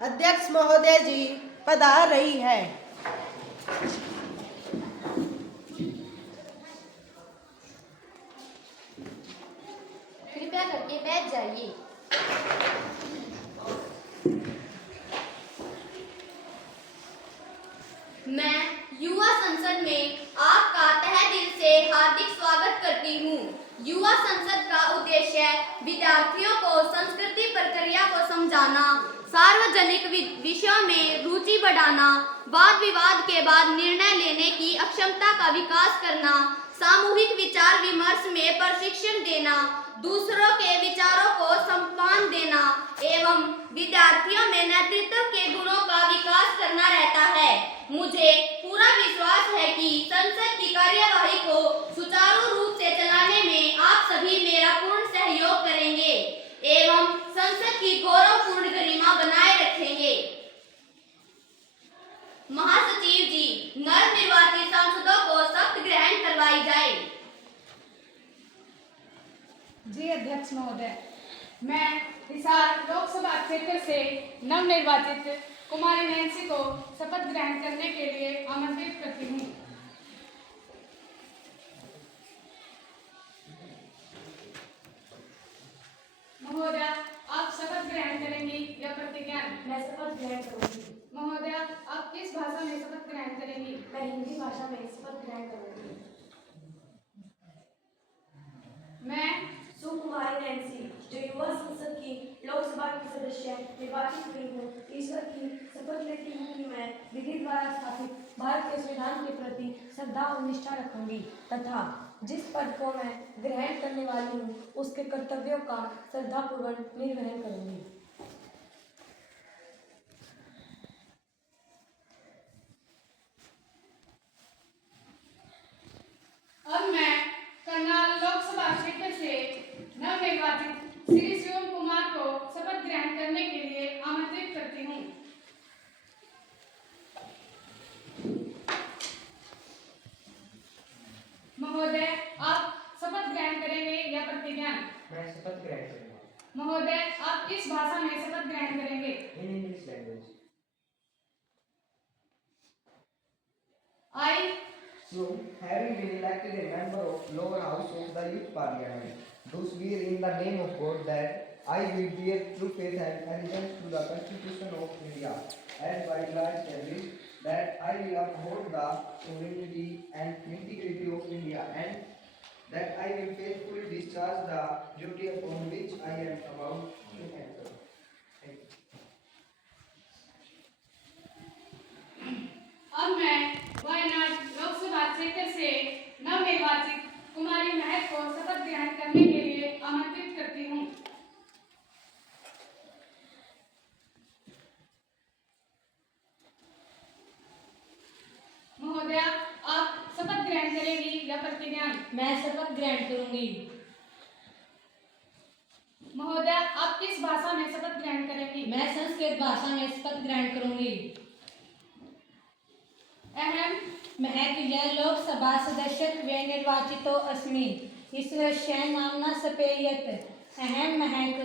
अध्यक्ष महोदय जी पधार रही है। कृपया करके बैठ जाइए। मैं युवा संसद में आपका तहे दिल से हार्दिक स्वागत करती हूँ। युवा संसद का उद्देश्य विद्यार्थियों को संस्कृति प्रक्रिया को समझाना, सार्वजनिक विषयों में रुचि बढ़ाना, वाद विवाद के बाद निर्णय लेने की अक्षमता का विकास करना, सामूहिक विचार विमर्श में प्रशिक्षण देना, दूसरों के विचारों को सम्मान देना एवं विद्यार्थियों में नेतृत्व के गुणों का विकास करना रहता है। मुझे पूरा विश्वास है कि संसद की कार्यवाही को सुचारू रूप से चलाने में आप सभी मेरा पूर्ण सहयोग करेंगे एवं संसद की गौरवपूर्ण गरिमा बनाए रखेंगे। महासचिव जी, नवनिर्वाचित सांसदों को शपथ ग्रहण करवाई जाए। जी अध्यक्ष महोदय, मैं हिसार लोकसभा क्षेत्र से नवनिर्वाचित कुमारी नैन्सी को शपथ ग्रहण करने के लिए आमंत्रित करती हूँ। महोदय, आप शपथ ग्रहण करेंगी या प्रतिज्ञा? मैं शपथ ग्रहण करूंगी। महोदय, आप किस भाषा में शपथ ग्रहण करेंगी? मैं हिंदी भाषा में शपथ ग्रहण करूंगी। मैं सुकुमारी नैन्सी, जो युवा संसद की लोकसभा की सदस्य निर्वाचित हुई हूँ, ईश्वर की शपथ लेती हूँ कि मैं विधि द्वारा स्थापित भारत के संविधान के प्रति श्रद्धा और निष्ठा रखूंगी तथा जिस पद को मैं ग्रहण करने वाली हूँ उसके कर्तव्यों का श्रद्धापूर्वक निर्वहन करूंगी। अब मैं करनाल लोकसभा क्षेत्र से नवनिर्वाचित श्री शिवम कुमार को शपथ ग्रहण करने के लिए आमंत्रित करती हूँ। महोदय, आप शपथ ग्रहण करेंगे या प्रतिज्ञा? मैं शपथ ग्रहण करूंगा। महोदय, आप किस भाषा में शपथ ग्रहण करेंगे? In English language. I So, having been elected a member of lower house of the youth parliament, do swear in the name of God that I will bear true faith and allegiance to the Constitution of India, and by law establish that I will uphold the sovereignty and integrity of India, and that I will faithfully discharge the duty upon which I am about to enter. Thank you. अब मैं वायनाड लोकसभा क्षेत्र से नवनिर्वाचित कुमारी महक को शपथ ग्रहण करने के लिए आमंत्रित करती हूँ। महोदय, आप शपथ ग्रहण करेंगी या प्रतिज्ञा? मैं शपथ ग्रहण करूंगी। महोदय, आप किस भाषा में शपथ ग्रहण करेंगी? मैं संस्कृत भाषा में शपथ ग्रहण करूंगी। अहम महक यह लोकसभा सदस्यत्वे निर्वाचितो अस्मि ईश्वरस्य नाम्ना सपेयत अहम महक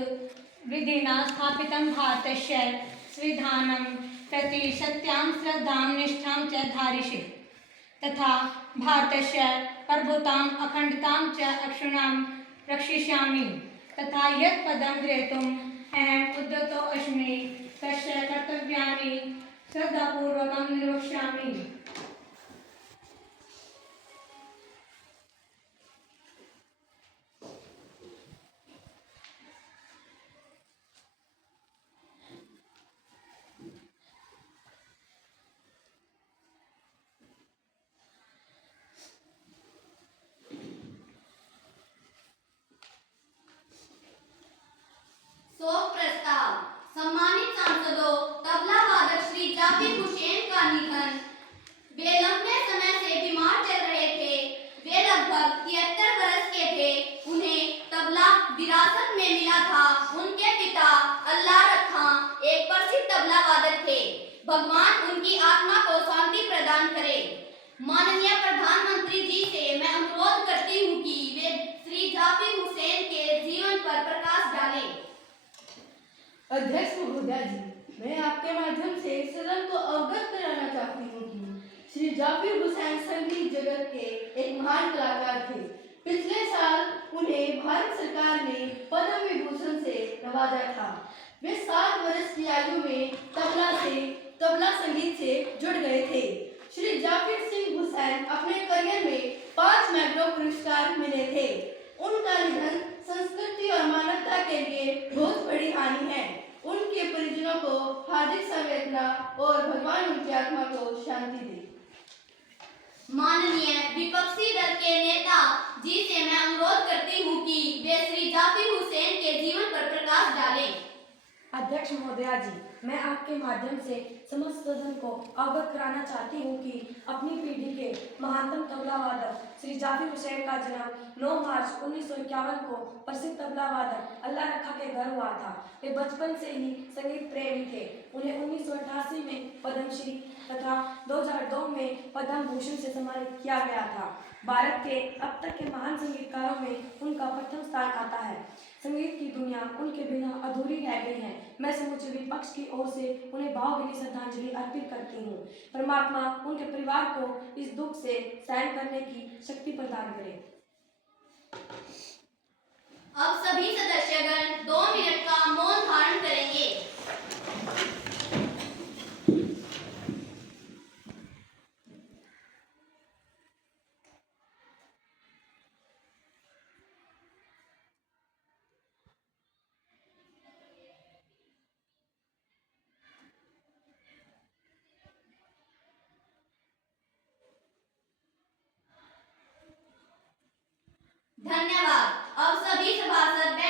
विधिना स्थापितं भारतस्य संविधानं प्रति सत्यां श्रद्धां निष्ठां च धारिष्ये तथा भारतस्य प्रभुताम् अखण्डतां च अक्षुण्णां रक्षिष्यामि तथा यत् पदं ग्रहीतुम् अहम् उद्यतो अस्मि तस्य कर्तव्यानि श्रद्धापूर्वकं निर्वक्ष्यामि। शोक प्रस्ताव। सम्मानित सांसदों, तबला वादक श्री जाकिर हुसैन का निधन। वे लंबे समय से बीमार चल रहे थे। वे लगभग 73 वर्ष के थे। उन्हें तबला विरासत में मिला था। उनके पिता अल्लाह रखा एक प्रसिद्ध तबला वादक थे। भगवान उनकी आत्मा को शांति प्रदान करे। माननीय प्रधानमंत्री जी से मैं अनुरोध करती हूँ कि वे श्री जाकिर हुसैन के जीवन पर प्रकाश डालें। अध्यक्ष महोदया जी, मैं आपके माध्यम से सदन को अवगत कराना चाहती हूँ कि श्री जाकिर हुसैन संगीत जगत के एक महान कलाकार थे। पिछले साल उन्हें भारत सरकार ने पद्म विभूषण से नवाजा था। वे 7 वर्ष की आयु में तबला संगीत से जुड़ गए थे। श्री जाकिर सिंह हुसैन अपने करियर में 5 मैग्रो पुरस्कार मिले थे। उनका निधन संस्कृति और मानवता के लिए बहुत बड़ी हानि है। उनके परिजनों को हार्दिक संवेदना और भगवान उनकी आत्मा को शांति दे। माननीय विपक्षी दल के नेता जी से मैं अनुरोध करती हूँ कि वे श्री जाकिर हुसैन के जीवन पर प्रकाश डालें। अध्यक्ष महोदया जी, मैं आपके माध्यम से समस्त सदन को अवगत कराना चाहती हूँ कि अपनी पीढ़ी के महानतम तबला वादक श्री जाकिर हुसैन का जन्म 9 मार्च 1951 को प्रसिद्ध तबला वादक अल्लाह रखा के घर हुआ था। वे बचपन से ही संगीत प्रेमी थे। उन्हें 1988 में पद्मश्री तथा 2002 में पद्म भूषण से सम्मानित किया गया था। भारत के अब तक के महान संगीतकारों में उनका प्रथम स्थान आता है। संगीत की दुनिया उनके बिना अधूरी रह गई है। मैं समूचे विपक्ष की ओर से उन्हें भावभीनी श्रद्धांजलि अर्पित करती हूँ। परमात्मा उनके परिवार को इस दुख से सहन करने की शक्ति प्रदान करे। अब सभी सदस्यगण 2 मिनट का मौन धारण